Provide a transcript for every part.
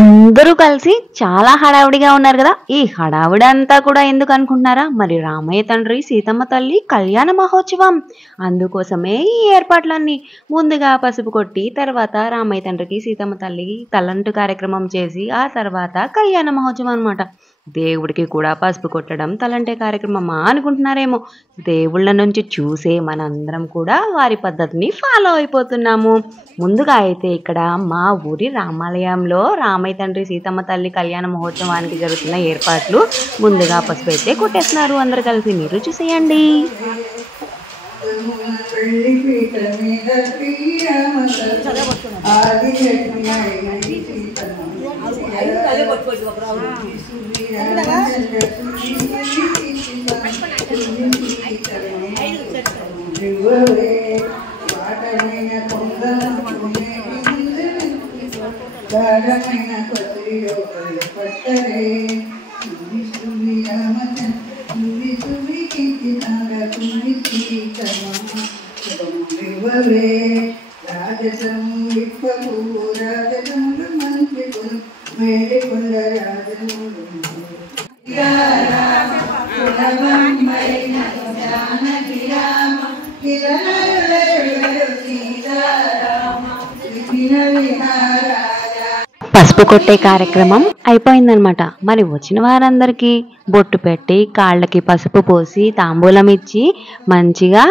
అందరూ కలిసి చాలా హడావిడిగా ఉన్నారు కదా! ఈ హడావిడి అంతా కూడా ఎందుకు అనుకుంటున్నారా? మరి రామయ్య తండ్రి, సీతమ్మ తల్లి కళ్యాణ మహోత్సవం. అందుకోసమే ఈ ఏర్పాట్లన్నీ. ముందుగా పసుపు కొట్టి, తర్వాత రామయ్య తండ్రికి, సీతమ్మ తల్లికి తలంటు కార్యక్రమం చేసి, ఆ తర్వాత కళ్యాణ మహోత్సవం అనమాట. దేవుడికి కూడా పసుపు కొట్టడం, తలంటే కార్యక్రమమా అనుకుంటున్నారేమో! దేవుళ్ళ నుంచి చూసే మనందరం కూడా వారి పద్ధతిని ఫాలో అయిపోతున్నాము. ముందుగా అయితే ఇక్కడ మా ఊరి రామాలయంలో రామయ్య తండ్రి సీతమ్మ తల్లి కళ్యాణ మహోత్సవానికి జరుగుతున్న ఏర్పాట్లు ముందుగా పసుపు అయితే కొట్టేస్తున్నారు అందరు కలిసి. మీరు చూసేయండి. గాఢమైన కొద్దిలో పట్టరే రాజసం విప్పకు రాజసములు మంత్రికులు మేలుకొండ రాజములు జానకి రామ సీతారామ విహార పసుపు కొట్టే కార్యక్రమం అయిపోయిందనమాట. మరి వచ్చిన వారందరికీ బొట్టు పెట్టి కాళ్ళకి పసుపు పోసి తాంబూలం ఇచ్చి మంచిగా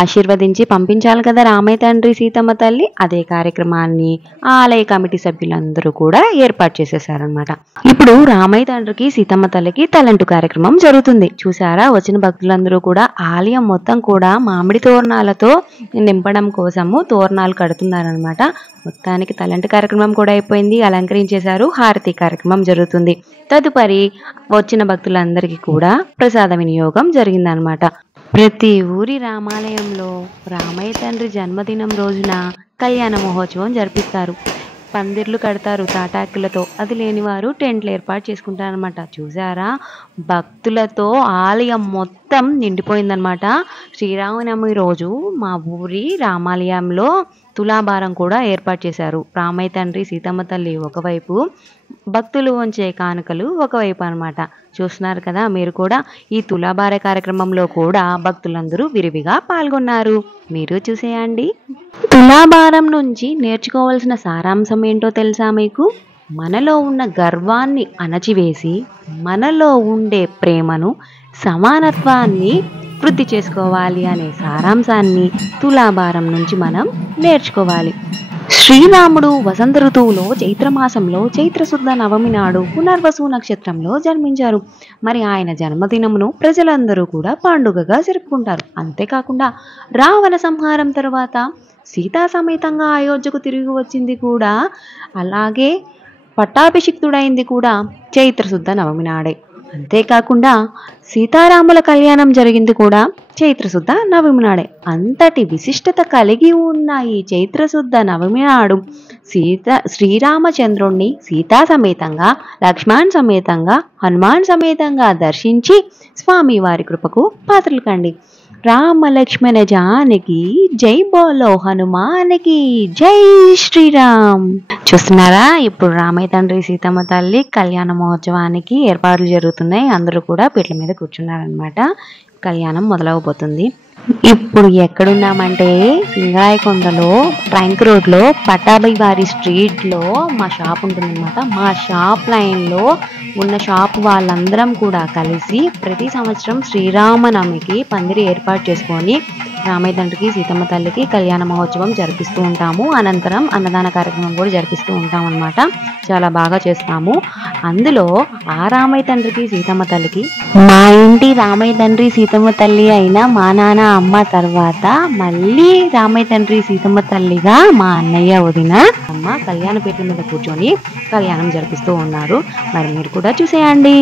ఆశీర్వదించి పంపించాలి కదా రామయ్య తండ్రి సీతమ్మ తల్లి. అదే కార్యక్రమాన్ని ఆలయ కమిటీ సభ్యులందరూ కూడా ఏర్పాటు చేసేసారనమాట. ఇప్పుడు రామయ్య తండ్రికి సీతమ్మ తల్లికి తలంటు కార్యక్రమం జరుగుతుంది. చూసారా, వచ్చిన భక్తులందరూ కూడా ఆలయం మొత్తం కూడా మామిడి తోరణాలతో నింపడం కోసము తోరణాలు కడుతున్నారనమాట. మొత్తానికి తలంటు కార్యక్రమం కూడా అయిపోయింది, అలంకరించేశారు. హారతి కార్యక్రమం జరుగుతుంది. తదుపరి వచ్చిన భక్తులందరికీ కూడా ప్రసాద వినియోగం జరిగిందనమాట. ప్రతి ఊరి రామాలయంలో రామయ్య తండ్రి జన్మదినం రోజున కళ్యాణ మహోత్సవం జరిపిస్తారు. పందిర్లు కడతారు తాటాకులతో. అది లేని వారు టెంట్లు ఏర్పాటు చేసుకుంటారనమాట. చూసారా, భక్తులతో ఆలయం మొత్తం నిండిపోయిందనమాట. శ్రీరామనవమి రోజు మా ఊరి రామాలయంలో తులాభారం కూడా ఏర్పాటు చేశారు. రామయ్య తండ్రి సీతమ్మ తల్లి ఒకవైపు, భక్తులు ఉంచే కానుకలు ఒకవైపు అనమాట. చూస్తున్నారు కదా మీరు కూడా. ఈ తులాభార కార్యక్రమంలో కూడా భక్తులందరూ విరివిగా పాల్గొన్నారు. మీరు చూసేయండి. తులాభారం నుంచి నేర్చుకోవాల్సిన సారాంశం ఏంటో తెలుసా మీకు? మనలో ఉన్న గర్వాన్ని అణచివేసి మనలో ఉండే ప్రేమను, సమానత్వాన్ని వృద్ధి చేసుకోవాలి అనే సారాంశాన్ని తులాభారం నుంచి మనం నేర్చుకోవాలి. శ్రీరాముడు వసంత ఋతువులో చైత్రమాసంలో చైత్రశుద్ధ నవమి నాడు పునర్వసు నక్షత్రంలో జన్మించారు. మరి ఆయన జన్మదినమును ప్రజలందరూ కూడా పండుగగా జరుపుకుంటారు. అంతేకాకుండా రావణ సంహారం తర్వాత సీతా సమేతంగా అయోధ్యకు తిరిగి వచ్చింది కూడా, అలాగే పట్టాభిషిక్తుడైంది కూడా చైత్రశుద్ధ నవమి నాడే. అంతేకాకుండా సీతారాముల కళ్యాణం జరిగింది కూడా చైత్రశుద్ధ నవమి నాడే. అంతటి విశిష్టత కలిగి ఉన్న ఈ చైత్రశుద్ధ నవమి నాడు శ్రీరామచంద్రుణ్ణి సీతా సమేతంగా, లక్ష్మణ్ సమేతంగా, హనుమాన్ సమేతంగా దర్శించి స్వామి వారి కృపకు పాత్రలు కండి. రామ లక్ష్మణ జానకి జై బోలో హనుమానికి జై శ్రీరామ్. చూస్తున్నారా, ఇప్పుడు రామయ్య తండ్రి సీతమ్మ తల్లి కళ్యాణ మహోత్సవానికి ఏర్పాట్లు జరుగుతున్నాయి. అందరూ కూడా పీటల మీద కూర్చున్నారనమాట. కళ్యాణం మొదలవబోతుంది. ఇప్పుడు ఎక్కడున్నామంటే సింగాయకొండలో ట్రంక్ రోడ్లో పట్టాభి వారి స్ట్రీట్లో మా షాప్ ఉంటుందన్నమాట. మా షాప్ లైన్లో ఉన్న షాప్ వాళ్ళందరం కూడా కలిసి ప్రతి సంవత్సరం శ్రీరామనవమికి పందిరి ఏర్పాటు చేసుకొని రామయ్య తండ్రికి సీతమ్మ తల్లికి కళ్యాణ మహోత్సవం జరిపిస్తూ ఉంటాము. అనంతరం అన్నదాన కార్యక్రమం కూడా జరిపిస్తూ ఉంటాం అనమాట. చాలా బాగా చేస్తాము. అందులో ఆ రామయ్య తండ్రికి సీతమ్మ తల్లికి మా ఇంటి రామయ్య తండ్రి సీతమ్మ తల్లి అయిన మా నాన్న అమ్మ తర్వాత మళ్ళీ రామయ్య తండ్రి సీతమ్మ తల్లిగా మా అన్నయ్య వదిన అమ్మ కళ్యాణ పీఠం మీద కూర్చొని కళ్యాణం జరిపిస్తూ ఉన్నారు. మరి మీరు కూడా చూసేయండి.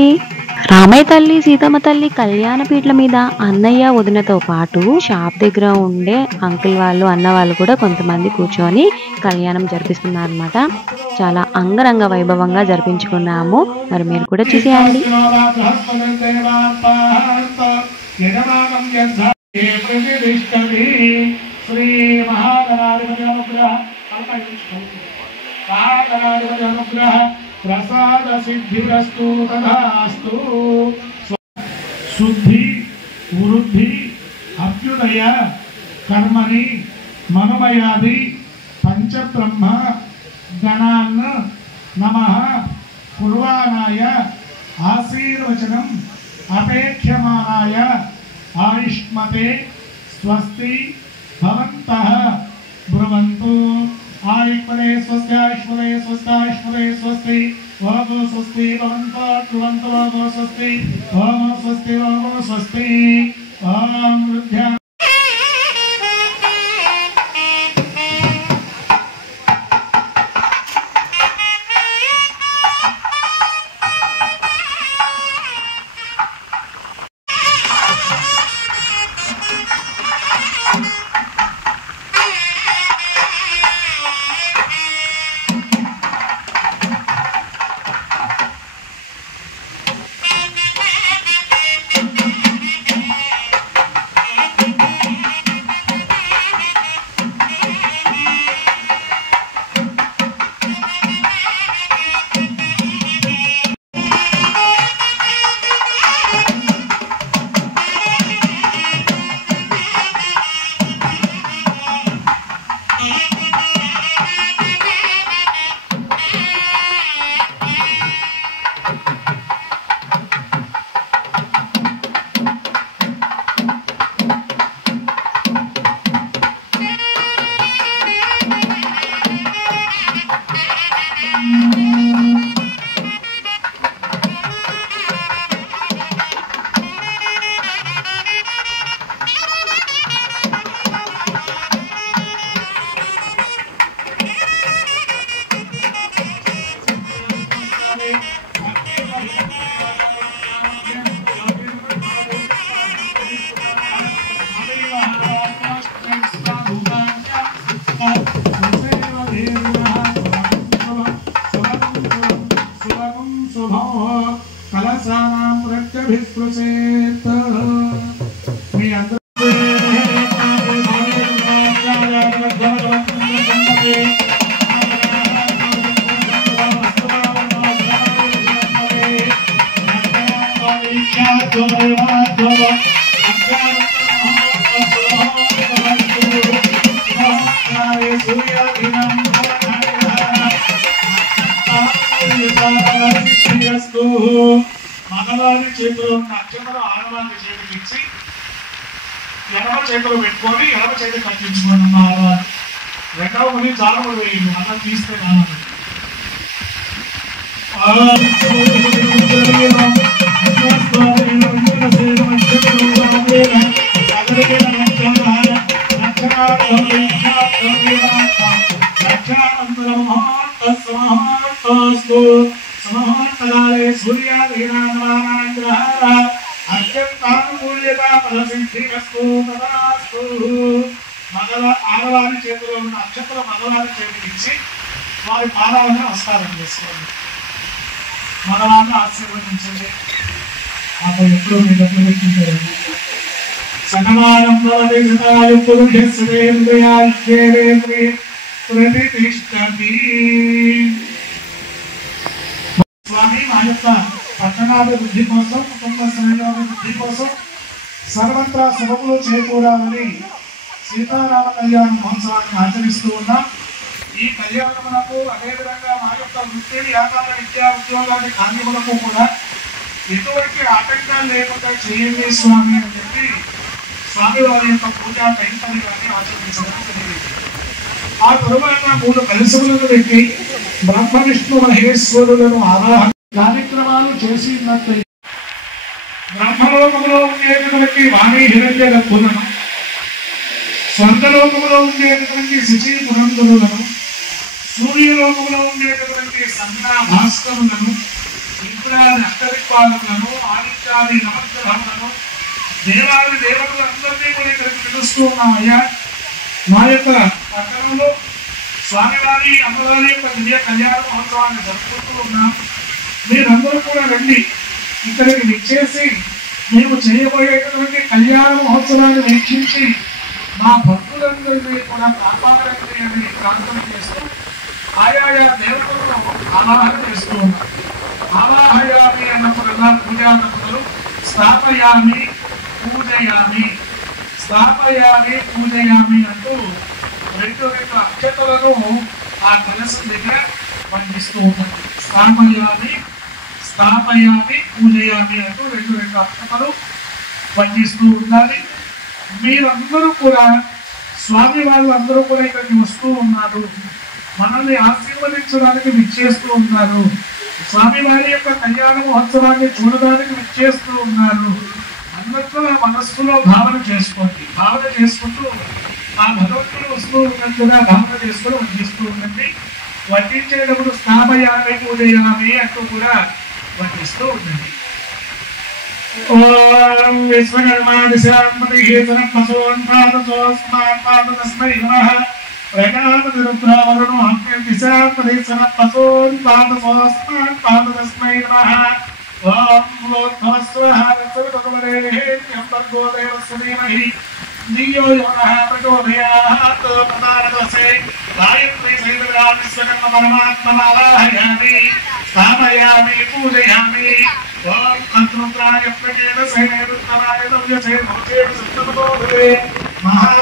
రామయ్య తల్లి సీతమ్మ తల్లి కళ్యాణ పీటల మీద అన్నయ్య వదినతో పాటు షాప్ దగ్గర ఉండే అంకుల్ వాళ్ళు, అన్న వాళ్ళు కూడా కొంతమంది కూర్చొని కళ్యాణం జరిపిస్తున్నారు అనమాట. చాలా అంగరంగ వైభవంగా జరిపించుకున్నాము. మరి మీరు కూడా చూసేయండి. प्रसाद सिद्धिरस्तु तथास्तु। शुद्धि वृद्धि अभ्युदय कर्मणि मनोमयादि पंचब्रह्म गणान् नमः कुर्वाणाय आशीर्वचनम् अपेक्षमाणाय आयुष्मते स्वस्ति भवन्तः ब्रुवन्तु। आयुष्मते स्वस्ति आयुष्मते स्वस्ति आयुष्मते स्वस्ति ओम स्वस्ति भवन्तः ब्रुवन्तु ओम स्वस्ति ओम स्वस्ति ओम स्वस्ति ओम रुद्ध्या। మగవారి చేతిలో ఉన్న అక్షతలు ఆడవారి చేతికి ఇచ్చి ఎడమ చేతులు పెట్టుకొని ఎడమ చేతి కట్టించుకోండి అన్న ఆడవారు. రెండవ ముని జాలములు వేయండి అలా తీస్తే కావాలి. మగ ఆడవారి చేతిలో ఉన్న అక్షతలు మగవారి చేతికి ఇచ్చి వారి పాదాలను నమస్కారం చేసుకోండి. మగవారిని ఆశీర్వదించండి. అప్పుడు ఎప్పుడు మీ దగ్గర పెట్టింటారు. సకమానం స్వామి మా యొక్క పట్టణాభివృద్ధి కోసం కుటుంబ శ్రేణాభివృద్ధి కోసం సర్వత్రా శుభములు చేకూరాలని సీతారామ కళ్యాణ మహోత్సవాన్ని ఆచరిస్తూ ఉన్నాం. ఈ కళ్యాణములకు అదేవిధంగా మా యొక్క వృత్తి వ్యాపార విద్యా ఉద్యోగాన్ని కార్యములకు కూడా ఎటువంటి ఆటంకాలు లేకుండా చేయండి స్వామి అని చెప్పి స్వామివారి యొక్క పూజా కైంకర్యాన్ని ఆచరించడం జరిగింది. ఆ తరువాత 3 కలశములను పెట్టి బ్రహ్మ విష్ణు మహేశ్వరులను ఆరాధన కార్యక్రమాలు చేసినట్టు బ్రహ్మలోకములో ఉండేటటువంటి వాణి హిరణ్య గర్భులను, స్వర్గలోకములో ఉండేటటువంటి శుచి పురంధరులను, సూర్యలోకములో ఉండేటటువంటి సంధ్యా భాస్కరులను, ఇంద్రాది అష్టదిక్పాలకులను, ఆదిత్యాది నవగ్రహములను, దేవాది దేవతలందరినీ కూడా ఇక్కడికి పిలుస్తూ ఉన్నామయ్యా. మా యొక్క పట్టణంలో స్వామివారి అమ్మవారి యొక్క దివ్య కళ్యాణ మహోత్సవాన్ని జరుపుకుంటూ ఉన్నాం. మీరందరూ కూడా రండి, ఇక్కడికి విచ్చేసి మేము చేయబోయేటటువంటి కళ్యాణ మహోత్సవాన్ని వీక్షించి మా భక్తులందరినీ కూడా కాపాడండి అని ప్రార్థన చేస్తాం. ఆయా దేవతలను ఆవాహన చేస్తూ ఉన్నారు. ఆవాహయామి అన్నప్పుడల్లా పూజానంతరం స్థాపయామి పూజయామి స్థాపయామి పూజయామి అంటూ రెండు అక్షతలను ఆ కలశం దగ్గర వండిస్తూ ఉంటారు. స్థాపయామి పూజయామి అంటూ రెండు అక్షతలు వండిస్తూ ఉండాలి. మీరందరూ కూడా స్వామి వాళ్ళు అందరూ కూడా ఇక్కడికి వస్తూ ఉన్నారు, మనల్ని ఆశీర్వదించడానికి విచ్చేస్తూ ఉన్నారు, స్వామి వారి యొక్క కళ్యాణ మహోత్సవాన్ని చూడడానికి విచ్చేస్తూ ఉన్నారు అన్నట్లు ఆ మనస్సులో భావన చేసుకోండి. భావన చేసుకుంటూ ఆ భగవంతుడు వస్తూ ఉన్నట్టుగా భావన చేసుకుని వడ్డిస్తూ ఉండండి. వడ్డించేటప్పుడు స్థాపయామి పూజయామి అంటూ కూడా వడ్డిస్తూ ఉండండి. ఓం విశ్వకర్మాదిశాంపతిహేతనపసోన్పాదసోస్మాన్పాదతస్మై నమః ప్రజాపతిరుద్రావరుణో అగ్నిర్దిశాంపతిసనపసోన్పాదసోస్మాన్పాదతస్మై నమః ఓం లోత్సవస్వహారస్వవితమరేహేత్యంబర్గో దేవస్య ధీమహి ధియో యోనః ప్రచోదయాత్ ప్రదానదసే గాయత్రీ సైతవిరా విశ్వకర్మ పరమాత్మనావాహయామి స్థాపయామి పూజయామి ఓం కంత్రుద్రాయ ప్రకేతసే రుద్రాయ నవ్యసే భూతే సప్తమోధే మహా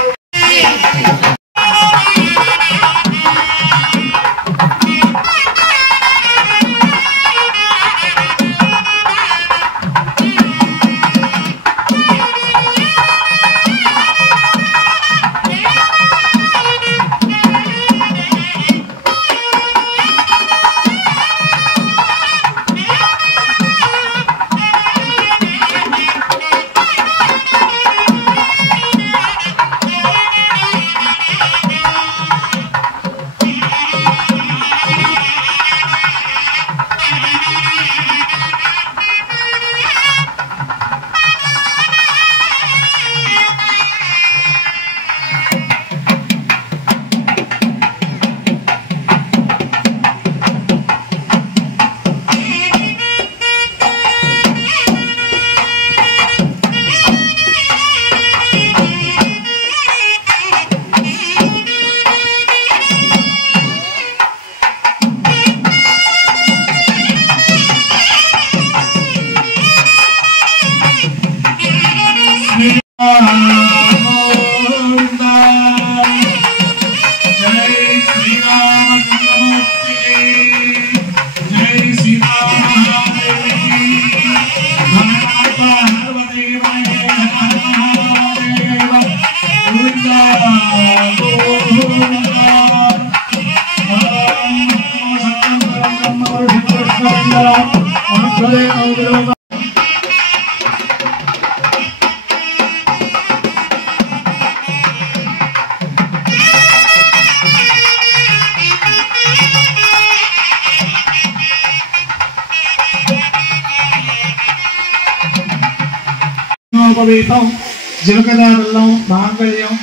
జీలకర్ర బెల్లం మాంగళ్యం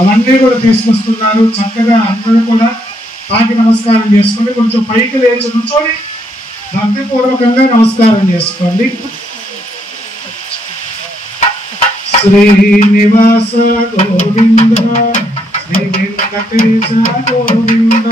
అవన్నీ కూడా తీసుకొస్తున్నారు. చక్కగా అందరూ కూడా తాకి నమస్కారం చేసుకోండి. కొంచెం పైకి లేచి నుంచొని భక్తిపూర్వకంగా నమస్కారం చేసుకోండి. శ్రీనివాస గోవింద శ్రీ వెంకటేశ గోవింద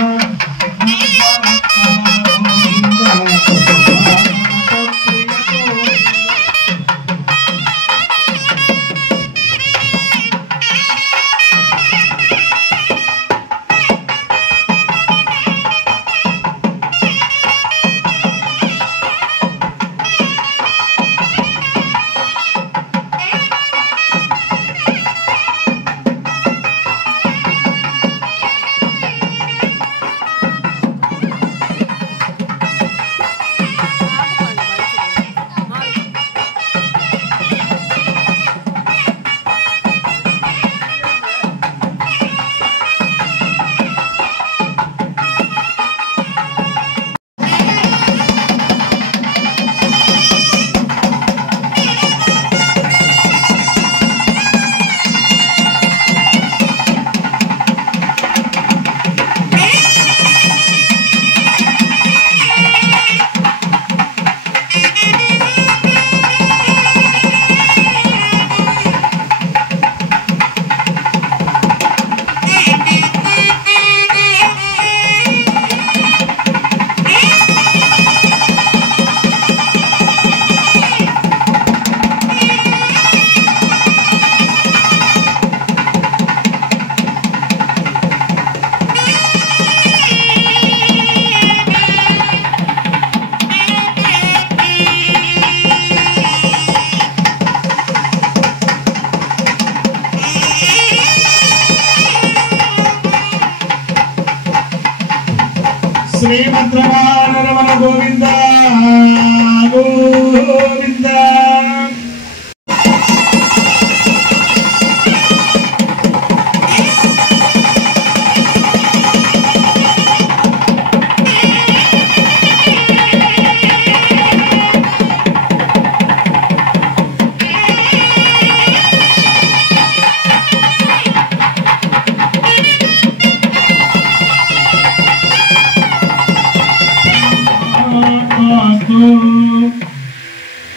నమోస్తు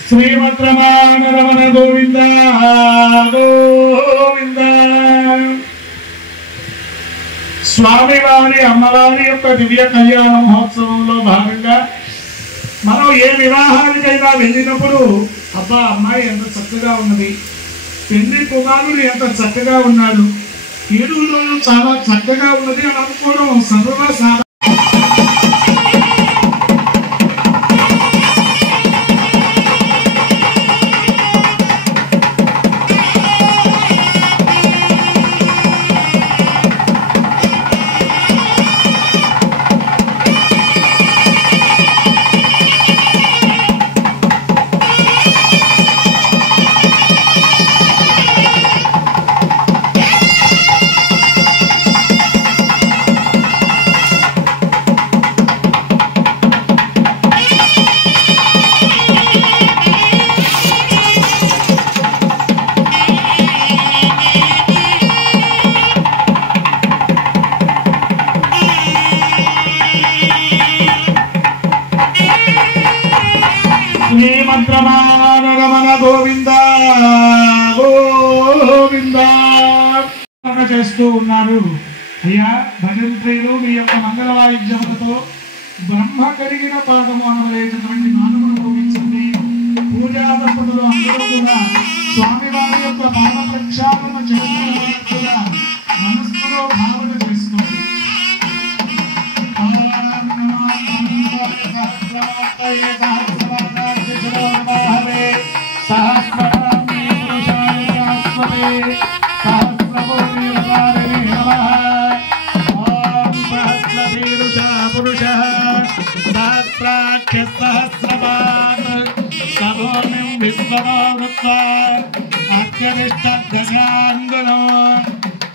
శ్రీమద్రమణ రమణ గోవింద గోవింద. స్వామివారి అమ్మవారి యొక్క దివ్య కళ్యాణ మహోత్సవంలో భాగంగా మనం ఏ వివాహానికైనా వెళ్ళినప్పుడు అబ్బా అమ్మాయి ఎంత చక్కగా ఉన్నది, పెళ్లి కుమారుడు ఎంత చక్కగా ఉన్నాడు, ఏడుగులో చాలా చక్కగా ఉన్నది అని అనుకోవడం సర్వసాధారణం. శ్రీమద్రమణ గోవింద గోవింద చేస్తూ ఉన్నారు. అయ్యా భజంత్రులు మీ యొక్క మంగళ వాయిద్యములతో బ్రహ్మ కలిగిన పాదము అనవలేటువంటి మానవులు భోగించండి. పూజా దంపతులు అందరూ కూడా స్వామివారి యొక్క పాద ప్రక్షాళన చేస్తూ మనస్సులో భావన చేసుకోండి.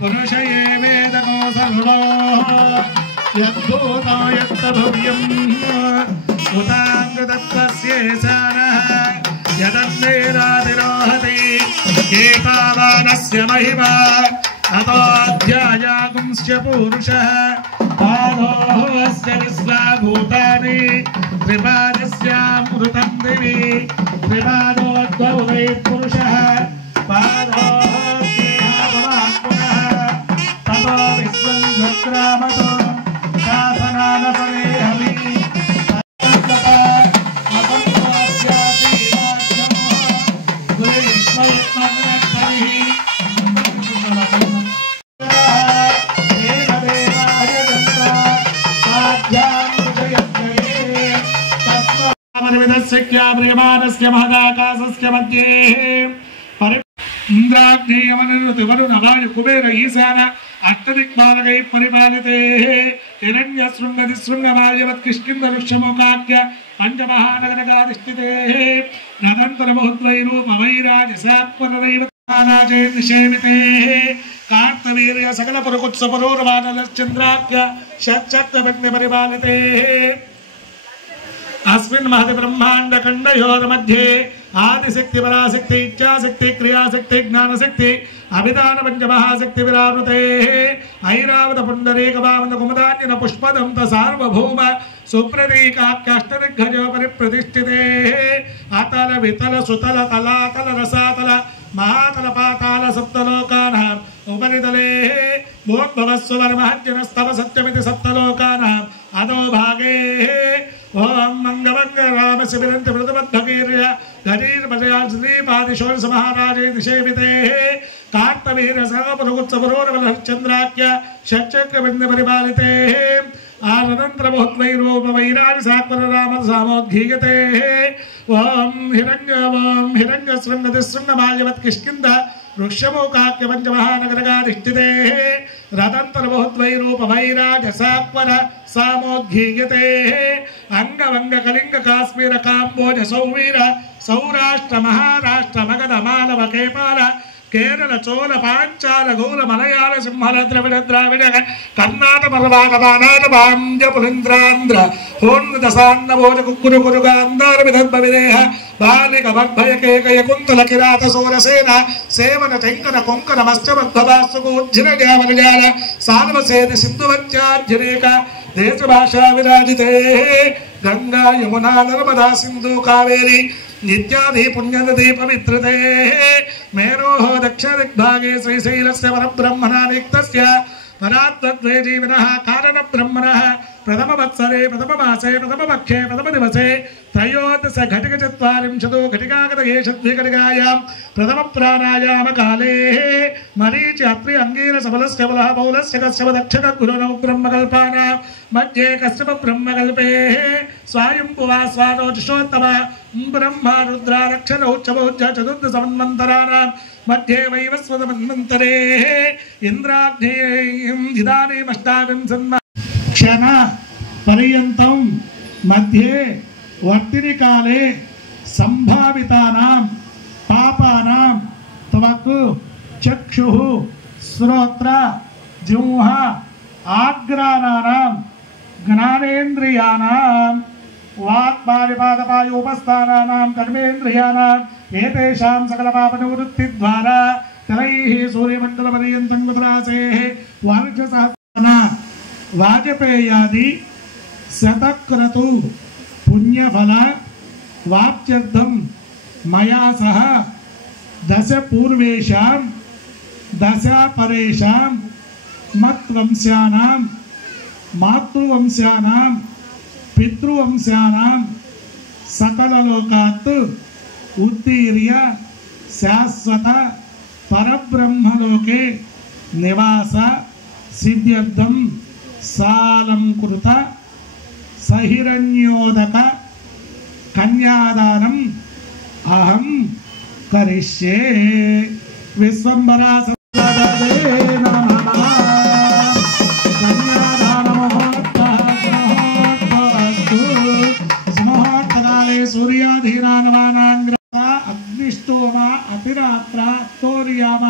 పురుష ఏ వేదకో సర్వో యద్భూతో యత్తభవ్యం ఉతాంగదత్తస్యేశానః యదన్నేరాదిరోహతి ఏతావానస్య మహిమా అతోऽధ్యాయాగుంస్య పూరుషः పాదోऽస్య విశ్వాభూతాని త్రిపాదస్యామృతం దివి త్రిపాదోద్భవ వై పురుషः పాదోऽస్యేహాపమాత్మనः తతో విశ్వం జగ్రామతో శాసనానపరే హవి ప్రియమానస్య మహదాకాశస్య మధ్యే ఇంద్రాగ్నేయమనువరుణ కుబేర ఈశాన అష్టదిక్పాలకై పరిపాలితే హిరణ్యశృంగదిశృంగమాల్యవత్కిష్కిందృక్షమోకాఖ్య పంచమహానగరగాధిష్ఠితే నదంతరమహోద్వైరూపమైరాజసాత్మనదైవచేమితే కార్తవీర్య సకల పురుకుత్సపరూరవానలశ్చంద్రాఖ్య షట్చక్రభగ్ని పరిపాలితే अस्मिन् महति ब्रह्मांड खंडयोर मध्ये आदिशक्ति पराशक्ति इच्छाशक्ति क्रियाशक्ति ज्ञानशक्ति अभिधान पंचमहाशक्ति विरावृते ऐरावत पुंडरीक भावत कुमुदान्यन पुष्पदंत सार्वभौम सुप्रतीकाख्याष्टदिग्गजो परिप्रतिष्ठिते अतल वितल सुतल तलातल रसातल महातल पाताल सप्तलोकानाम् उपरितले भूद्भवस्वरमहज्जनस्तव सत्यमिति सप्तलोकानाम् अधोभागे ओम मंगवंग राम शिबिरंति व्रतबद्धकीर्य गरीर्भजया श्रीपादिशोर महाराजे दिशेविते कार्तवीर सर्वपुरुत्सपुरोरवलश्चंद्राख्य षट्चक्रविंद परिपालिते आनंतरमोहत्वैरूपवैराज सात्वर राम सामोद्घीयते ओम हिरण्य शृंगदिशृंगमाल्यवत्किष्किंद वृक्षमोकाख्य पंचमहानगरगाधिष्ठिते रदंतरमोहत्वैरूपवैराज सात्वर सामोद्घीयते अंगवंग कलिंग काश्मीर कांबोज सौवीर सौराष्ट्र महाराष्ट्र मगध मालव केपाल केरल चोल पांचाल गौल मलयाल सिंहल द्रविड़ द्राविड़ कर्नाट मलबाध बानाट बांज पुलिंद्रांध्र होन्न दशान्न भोज कुक्कुरु कुरुगांधार विदर्भ विदेह बालिक भय केकय कुंतल किरात सूरसेन सेवन चंकन कोंकण मत्स्य बद्धवासुगोज्झिन जावलजाल साल्व सेद सिंधुवच्चार्जनेक దేశభాషా విరాజితే గంగా యమునా నర్మదా సింధు కావేరి నిత్యాది పుణ్యనదీ పవిత్రతే మేరోః దక్షిణదిగ్భాగే శ్రీశైలస్య పరబ్రహ్మణా నిక్తస్య పరాత్వద్వే జీవినః కారణబ్రహ్మణः ప్రథమవత్సరే ప్రథమమాసే ప్రథమపక్షే ప్రథమదివసే त्रयोदश घटिकचत्वारिंशतो घटिकागतये षद्विघटिकायां प्रथमप्राणायामकाले मरीचि अत्रि अङ्गीरसबलस्य बलः पौलस्य कश्यप दक्षकगुरुनौ ब्रह्मकल्पानां मध्ये कश्यप ब्रह्मकल्पेः स्वायम्भुवा स्वानोजिषोत्तम ब्रह्मा रुद्रारक्षरौ च चतुर्दशमन्वन्तराणां मध्ये वैवस्वतमन्वन्तरेः इन्द्राग्नेयं इदानीमष्टाविंशन् क्षण पर्यन्तं मध्ये वर्तिनि काले संभावितानां पापानां त्वक् चक्षुः श्रोत्र जिह्वा आग्राणानां ज्ञानेन्द्रियाणां वाक्पादिपादपायोपस्थानानां कर्मेन्द्रियाणाम् एतेषां सकलपापनिवृत्तिद्वारा तैः सूर्यमण्डलपर्यन्तं कुतुरासेः वार्षसहस्रना वाजपेयादि शतक्रतु पुण्यफल वाप्त्यर्थं मया सह दश पूर्वेषां दश परेषां मत्वंशानां मातृवंशानां पितृवंशानां सकललोकात् उत्तीर्य शाश्वत परब्रह्मलोके निवास सिद्ध्यर्थं सालंकृत सहिरण्योदक कन्यादानम् अहं करिष्ये विश्वम्भरा सदादे नमः कन्यादानमहोत्तरस्तु स्महोत्तराले सूर्याधीनानवानांग्रता अग्निष्टोम अतिरात्र तोर्याम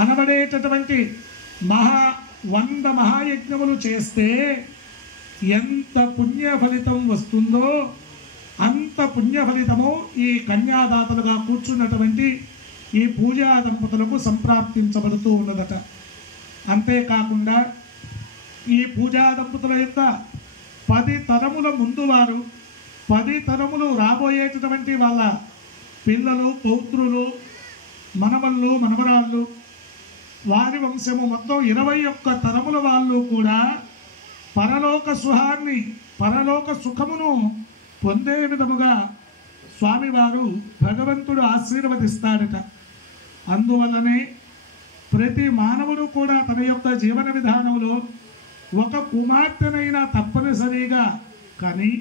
అనబడేటటువంటి మహా 100 మహాయజ్ఞములు చేస్తే ఎంత పుణ్య ఫలితం వస్తుందో అంత పుణ్య ఫలితము ఈ కన్యాదాతలుగా కూర్చున్నటువంటి ఈ పూజా దంపతులకు సంప్రాప్తించబడుతూ ఉన్నదట. అంతేకాకుండా ఈ పూజా దంపతుల యొక్క 10 తరముల ముందు వారు 10 తరములు రాబోయేటటువంటి వాళ్ళ పిల్లలు పౌత్రులు మనవళ్ళు మనవరాళ్ళు వారి వంశము మొత్తం 21 తరముల వాళ్ళు కూడా పరలోక సుఖాన్ని పరలోక సుఖమును పొందే విధముగా స్వామివారు భగవంతుడు ఆశీర్వదిస్తాడట. అందువల్లనే ప్రతి మానవుడు కూడా తన యొక్క జీవన విధానంలో ఒక కుమార్తెనైనా తప్పనిసరిగా కని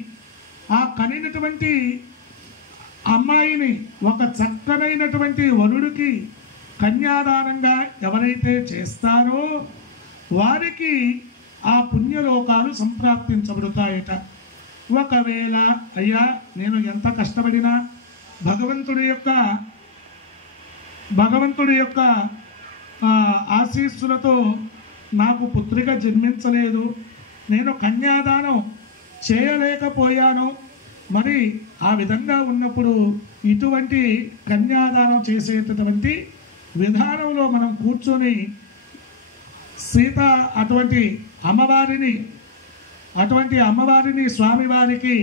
ఆ కనినటువంటి అమ్మాయిని ఒక చక్కనైనటువంటి వరుడికి కన్యాదానంగా ఎవరైతే చేస్తారో వారికి ఆ పుణ్యలోకాలు సంప్రాప్తించబడతాయట. ఒకవేళ అయ్యా నేను ఎంత కష్టపడినా భగవంతుడి యొక్క ఆశీస్సులతో నాకు పుత్రిక జన్మించలేదు, నేను కన్యాదానం చేయలేకపోయాను, మరి ఆ విధంగా ఉన్నప్పుడు ఇటువంటి కన్యాదానం చేసేటటువంటి విధానంలో మనం కూర్చొని సీత అటువంటి అమ్మవారిని స్వామివారికి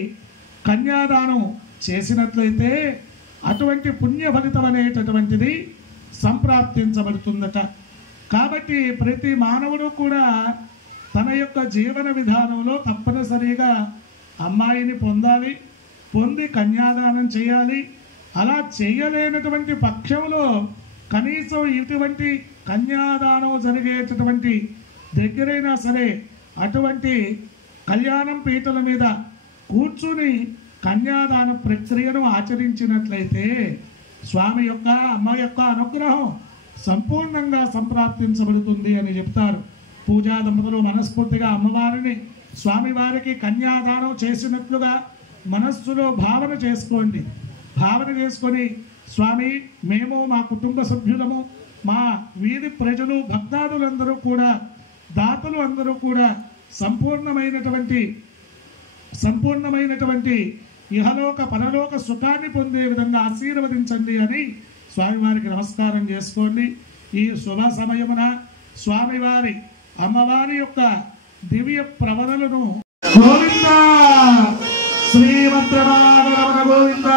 కన్యాదానం చేసినట్లయితే అటువంటి పుణ్య ఫలితం అనేటటువంటిది సంప్రాప్తించబడుతుందట. కాబట్టి ప్రతి మానవుడు కూడా తన యొక్క జీవన విధానంలో తప్పనిసరిగా అమ్మాయిని పొంది కన్యాదానం చేయాలి. అలా చేయలేనటువంటి పక్షంలో కనీసం ఇటువంటి కన్యాదానం జరిగేటటువంటి దగ్గరైనా సరే అటువంటి కళ్యాణం పీటల మీద కూర్చుని కన్యాదాన ప్రక్రియను ఆచరించినట్లయితే స్వామి యొక్క అమ్మ యొక్క అనుగ్రహం సంపూర్ణంగా సంప్రాప్తించబడుతుంది అని చెప్తారు. పూజా దంపతులు మనస్ఫూర్తిగా అమ్మవారిని స్వామివారికి కన్యాదానం చేసినట్లుగా మనస్సులో భావన చేసుకోండి. భావన చేసుకొని స్వామి మేము మా కుటుంబ సభ్యులము మా వీధి ప్రజలు భక్తాదులందరూ కూడా దాతలు అందరూ కూడా సంపూర్ణమైనటువంటి ఇహలోక పరలోక సుఖాన్ని పొందే విధంగా ఆశీర్వదించండి అని స్వామివారికి నమస్కారం చేసుకోండి. ఈ శుభ సమయమున స్వామివారి అమ్మవారి యొక్క దివ్య ప్రవణలను గోవింద శ్రీమంత్రమాగరమణ గోవింద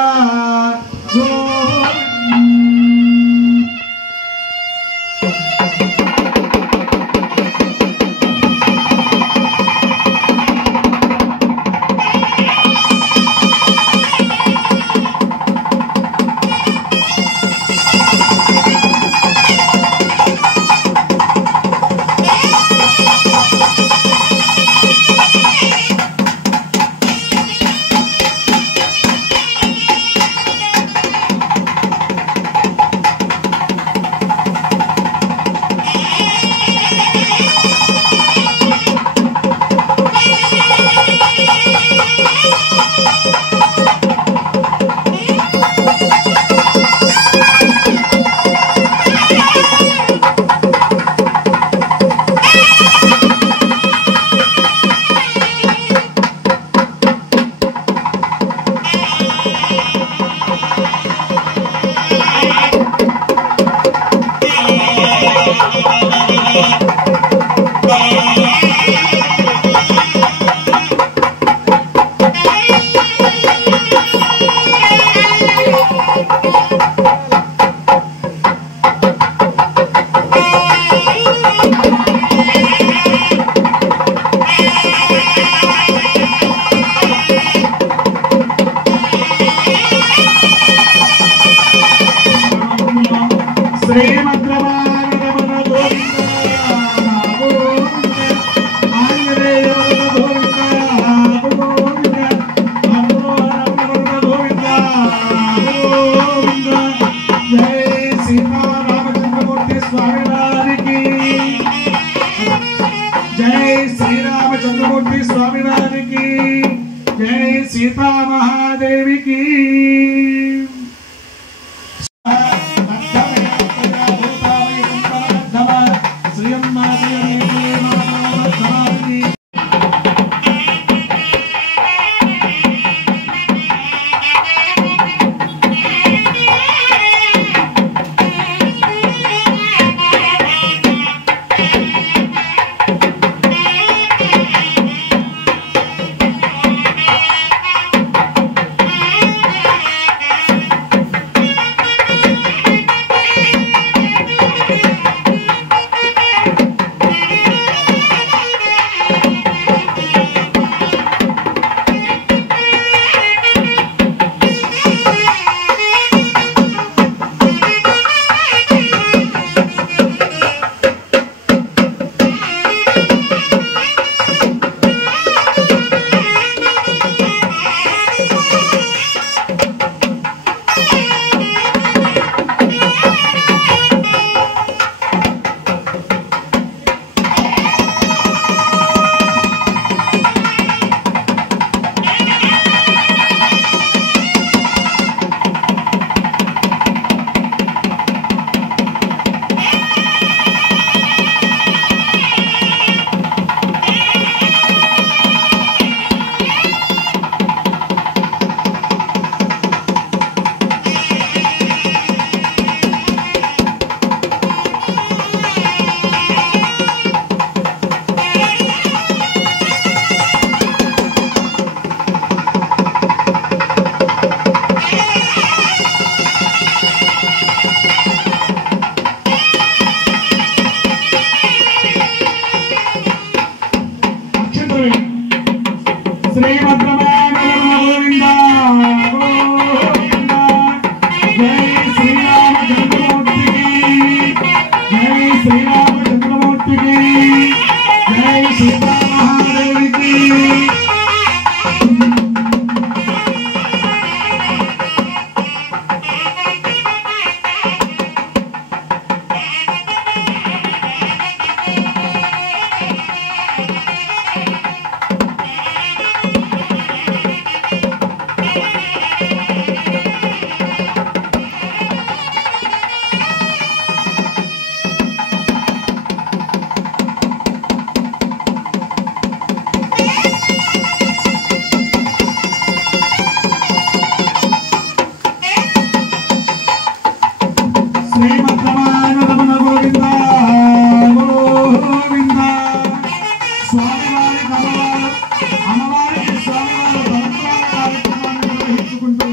चंद्रमूर्ति स्वामी वारी की जय सीता महादेवी की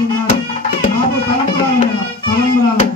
ఉన్నారు. నాకు తలంబరాల నెల, తలంబరాల నెల.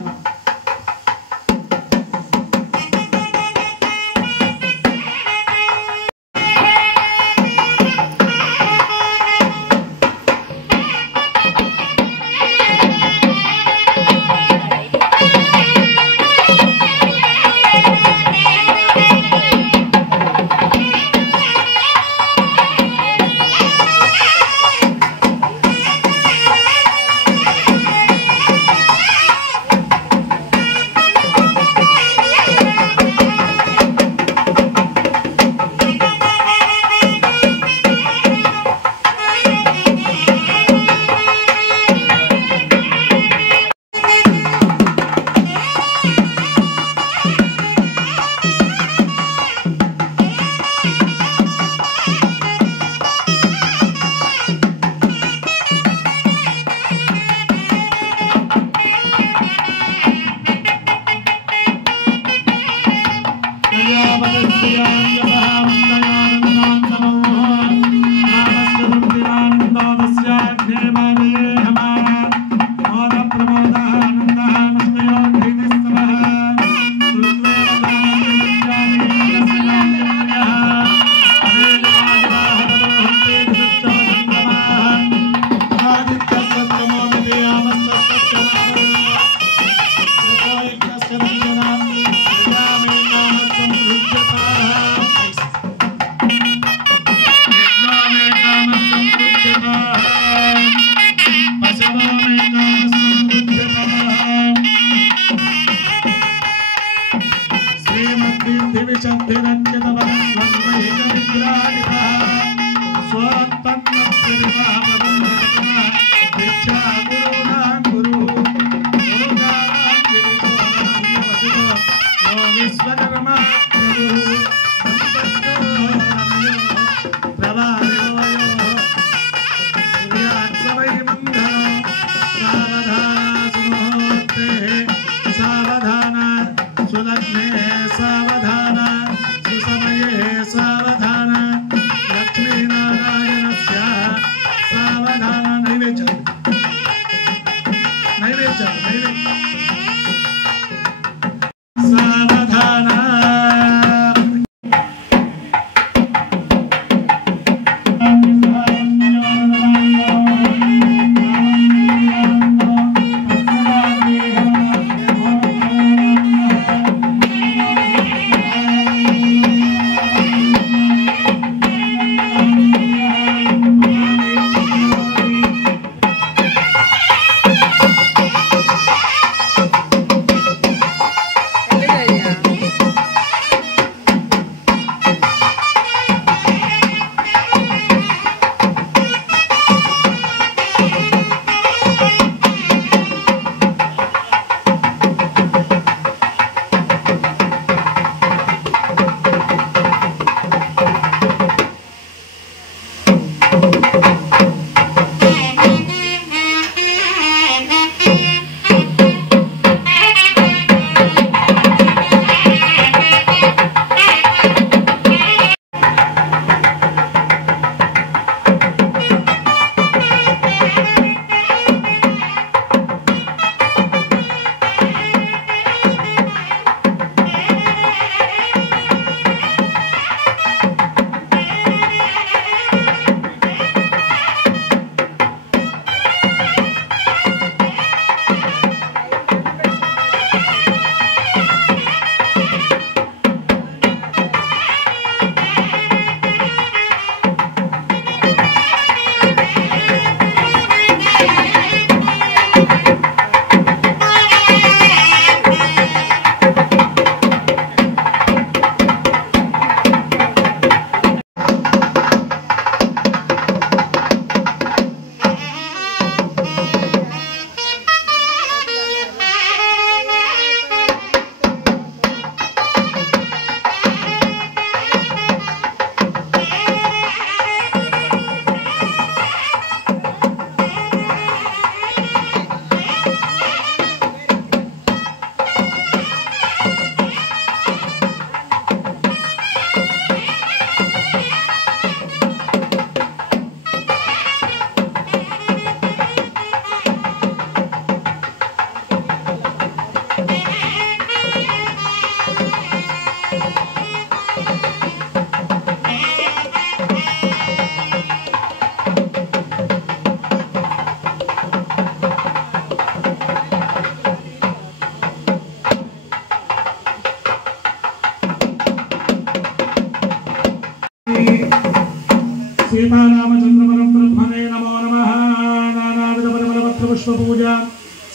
పుష్ప పూజ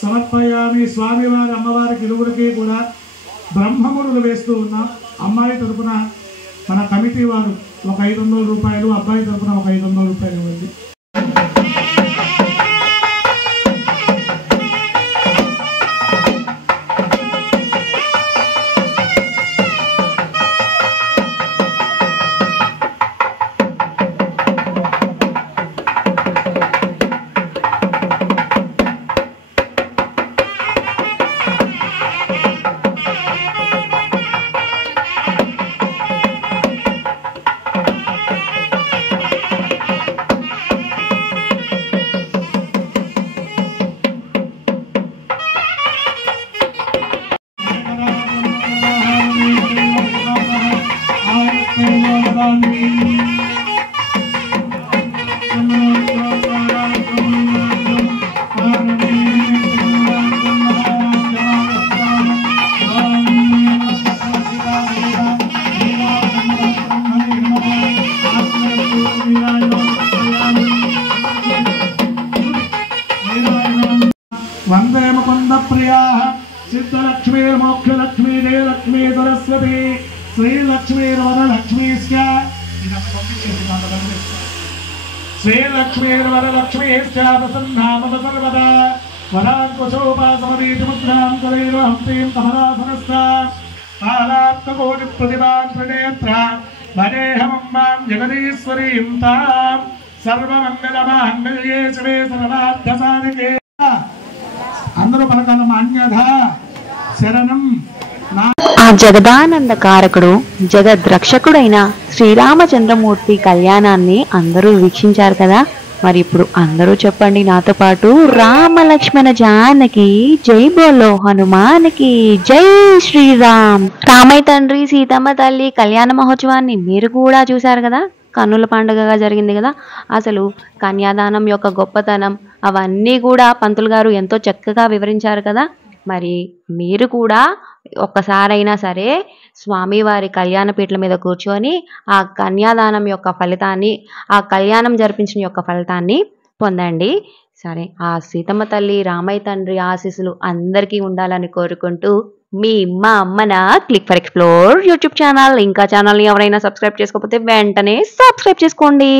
సమర్పయామి. స్వామివారి అమ్మవారికి ఇరువురికి కూడా బ్రహ్మముడులు వేస్తూ ఉన్నాం. అమ్మాయి తరపున మన కమిటీ వారు ఒక 500 రూపాయలు, అబ్బాయి తరపున ఒక 500 రూపాయలు ఇవ్వండి. వందే ముకుంద ప్రియా సిద్ధలక్ష్మీ మోక్షలక్ష్మీ జయలక్ష్మీ సరస్వతి శ్రీలక్ష్మీ వరలక్ష్మీ శ్రీలక్ష్మీర్వరలక్ష్మీ ప్రసన్నామ సర్వదా వరాంకుశోపాసమరీతిముద్రాం కలైర్హంసీం కమలాసనస్థాం కాలాత్మకోటి ప్రతిభాం త్రినేత్ర భజేహమమ్మాం జగదీశ్వరీం తాం సర్వమంగళమాంగళ్యే శివే సర్వార్థసాధికే. అందరూ పలకాలమ్మ. అన్యథ శరణం. ఆ జగదానంద కారకుడు జగద్రక్షకుడైన శ్రీరామచంద్రమూర్తి కళ్యాణాన్ని అందరూ వీక్షించారు కదా. మరి ఇప్పుడు అందరూ చెప్పండి నాతో పాటు, రామ లక్ష్మణ జానకి జై బోలో, హనుమానికి జై శ్రీరామ్. రామయ్య తండ్రి సీతమ్మ తల్లి కళ్యాణ మహోత్సవాన్ని మీరు కూడా చూశారు కదా. కన్నుల పండుగగా జరిగింది కదా. అసలు కన్యాదానం యొక్క గొప్పతనం అవన్నీ కూడా పంతులు గారు ఎంతో చక్కగా వివరించారు కదా. మరి మీరు కూడా ఒక్కసారైనా సరే స్వామివారి కళ్యాణ పీటల మీద కూర్చొని ఆ కన్యాదానం యొక్క ఫలితాన్ని, ఆ కళ్యాణం జరిపించిన యొక్క ఫలితాన్ని పొందండి. సరే, ఆ సీతమ్మ తల్లి రామయ్య తండ్రి ఆశీస్సులు అందరికీ ఉండాలని కోరుకుంటూ మీ మా అమ్మన click for explore YouTube channel. ఇంకా ఛానల్ని ఎవరైనా సబ్స్క్రైబ్ చేసుకోకపోతే వెంటనే సబ్స్క్రైబ్ చేసుకోండి.